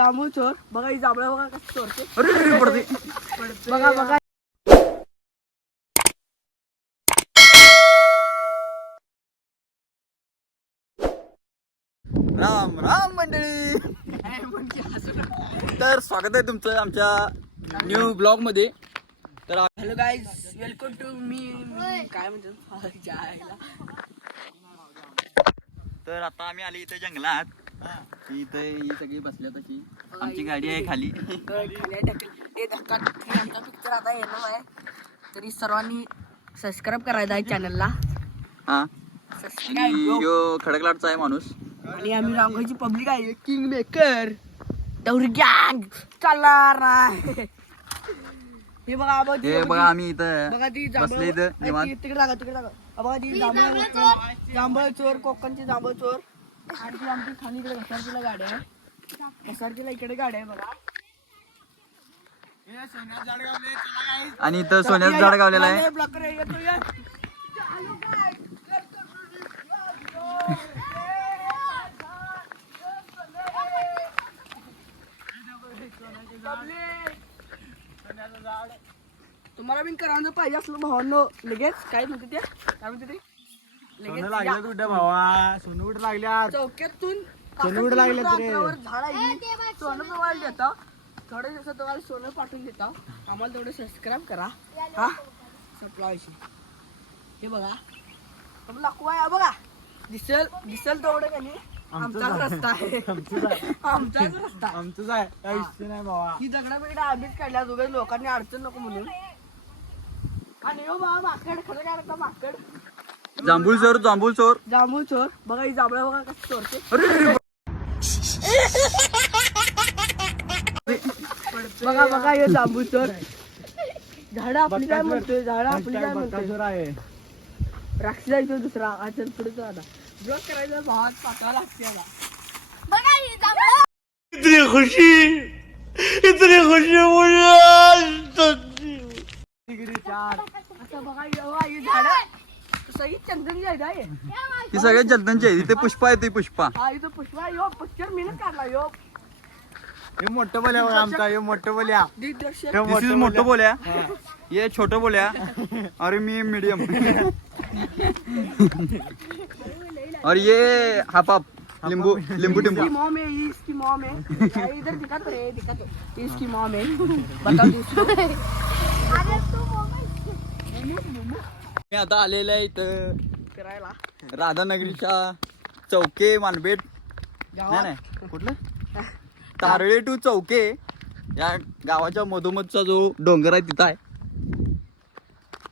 जांभूळ चोर बघा, ही जांभळं बघा कसं चोरते. अरे पडते. बघा बघा. राम राम मंडळी. तर स्वागत आहे तुमचं आमच्या न्यू ब्लॉग मध्ये. तर हॅलो गाईज, वेलकम टू मी काय म्हणतात. तर आता आम्ही आली इथे जंगलात. इथे ही सगळी बसल्यात अशी. आमची गाडी आहे खाली. आमचा पिक्चर आता येणार आहे, तरी सर्वांनी सबस्क्राईब करायचं आहे चॅनलला. हा, सबस्क्राईब. यो खडकलाटचा आहे माणूस. आणि आम्ही रांगोळीची पब्लिक आहे, किंग मेकर दौरी गँग चालणार नाही. हे बघा हे बघा आम्ही इथं बघा ती बसले इथं निवांत. तिकडे जागा बघा ती जांभळ चोर, कोकणची जांभळ चोर. आणि ती आमची खाली इकडे घसारतीला गाडी आहे, घसारतीला इकडे गाडी आहे बघा. आणि इथं सोन्याचं झाड गावलेलं आहे. ब्लॉकर तुम्हाला बिन करायला पाहिजे असलं भावांनो, लगेच काय म्हणते ते, काय म्हणते ते सोनं लागलं कुठं भावा? सोनं कुठं लागल्या? चौक्यातून सोनं कुठं लागलं तरी? झाड आहे, सोनं तुम्हाला देतो. थोड्या दिवसात तुम्हाला सोनं पाठवून देतो. आम्हाला तेवढं सबस्क्राईब करा. हा संपला विषय. हे बघा लाकूड आहे बघा, दिसेल दिसेल तेवढं का नाही. आमचाच रस्ता आहे, आमचाच रस्ता. आमचंच आहे, काय विषय नाही भावा. ही दगडा बिगडा आम्हीच काढल्या, दोघे लोकांनी अडचण नको म्हणून. आणि हो बा माकड, खरं काय लागतं माकड. जांभूळ चोर, जांभूळ चोर. जांभूळ चोर बघा, ही जांभळं बघा कसं चोरते. बघा बघा हे जांभूळ चोर. झाड आपली काय म्हणतोय, झाड आपली काय म्हणतोय. बकासूर आहे. राक्षस आहे तो दुसरा. आता पुढे तो आता ब्लॉक करायचा, भावात पाठवा लागते याला. इतनी खुशी मुझे. असं बघा ही झाड सगळी चंदनची आहे ना हे. ही सगळ्यात जलदनची आहे. इथे पुष्पा आहे, ती पुष्पा. हा इथं पुष्पा यो पिक्चर मीनच काढला यो. हे मोठं बोल्या बघा आमचा, हे मोठं बोल्या. दिग्दर्शक This is मोठं बोल्या, ये छोटं बोल्या, और मी मीडियम, और ये हाफ हाफ लिंबू लिंबू टिंबू. इसकी मॉम है, ये इसकी मॉम है. इधर दिखा तो रे, दिखा तो. ये इसकी मॉम है. बताओ इसको. मी आता आलेलं आहे इथं करायला राधानगरीच्या चौके मानबेट, नाही नाही कुठलं, तारळे टू चौके या गावाच्या मधोमधचा जो डोंगर आहे तिथं आहे.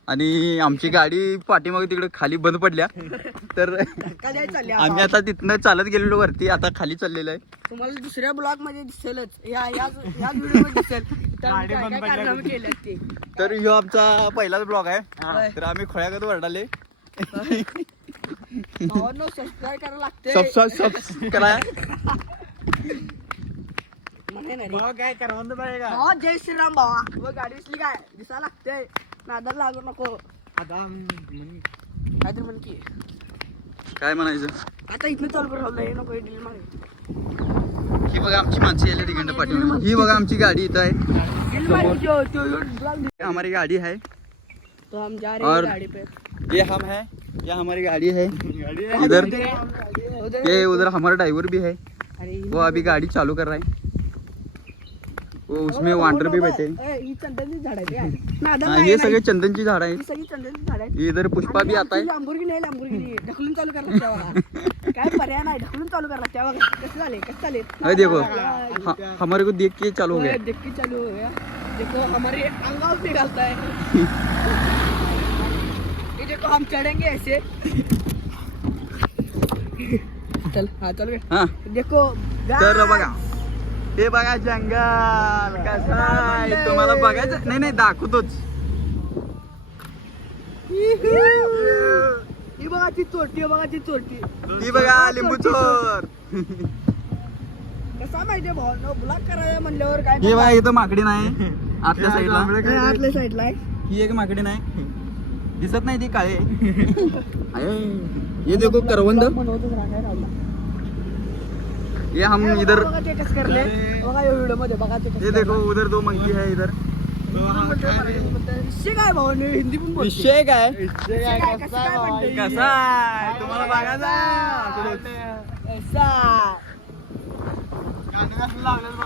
आणि आमची गाडी पाठीमागे तिकडे खाली बंद पडल्या, तर काय चालले आम्ही आता तिथनं चालत गेलेलो वरती. आता खाली चाललेलं आहे. तुम्हाला दुसऱ्या ब्लॉग मध्ये दिसेलच, याच व्हिडिओ मध्ये दिसेल तर आम्ही काय काय कारनामे केलेत ते. तर ह्यो आमचा पहिलाच ब्लॉग आहे. होय. तर आम्ही खोळ्यागत वरडाले. भावांनो सबस्क्राईब करायला लागते. सबस्क्राईब करा. म्हणे ना रे. भावा काय करवंद पाहिजे का? भावा जय श्रीराम भावा. व गाडी दिसली काय दिसायला लागते, नादाला लागू नको. आता काहीतरी म्हण की काय म्हणायचं. आता इथनं चालू करावं हे नको डिल मागे. ही बघा आमची माणसं यायला तिकडं पाठीमागे. ही बघा आमची गाडी इथं आहे. डिल मागे हमारी गाड़ी है, तो हम जा रहे और हैं गाड़ी पे. ये हम है, ये हमारी गाड़ी है. गाडी इधर उधर ये उधर हमारा ड्राइवर भी है, अरे वो अभी गाड़ी चालू कर रहा है. वो उसमें वांडर भी बैठे. ही चंदनची झाड आहे नादा हाँ, ये सगळे चंदनची झाड ही आहेत. सगळी चंदनची झाड आहे. इधर पुष्पा भी आता है. लांबुर्गिनी आहे, लांबुर्गिनी ढकलून चालू करायला तेव्हा काय पर्याय नाही, ढकलून चालू करायला तेव्हा. कसं झाले कसं चालेल. अरे देखो हमारे को देख के चालू हो गया. देखी चालू हो गया. देखो हमारे अंगाव निकालता है. ये देखो हम चढ़ेंगे ऐसे. चल हाँ चल गए. हा, देखो तर बघा हे बघा जंगल कसं आहे. तुम्हाला बघायचं नाही, नाही दाखवतोच. ही बघा ती चोरटी, बघा ती चोरटी. ती बघा लिंबू चोर. कसा माहितीये भाऊ ब्लॉक करायला म्हणल्यावर काय हे बघा इथं माकडी नाही आतल्या साईडला. आतल्या साईडला आहे. ही एक माकडी नाही, दिसत नाही ती काळे. अरे, ये देखो करवंद. बनवतच राहणार. ये हम इधर बघा ते कसं करले बघा या व्हिडिओ मध्ये बघा ते ये देखो उधर दो मंकी है इधर विषय काय भाऊ हिंदी पण बोलते. विषय काय विषय काय, कसं काय म्हणते? कसा आहे तुम्हाला बघायचा ऐसा. गाणी कसं लागलेलं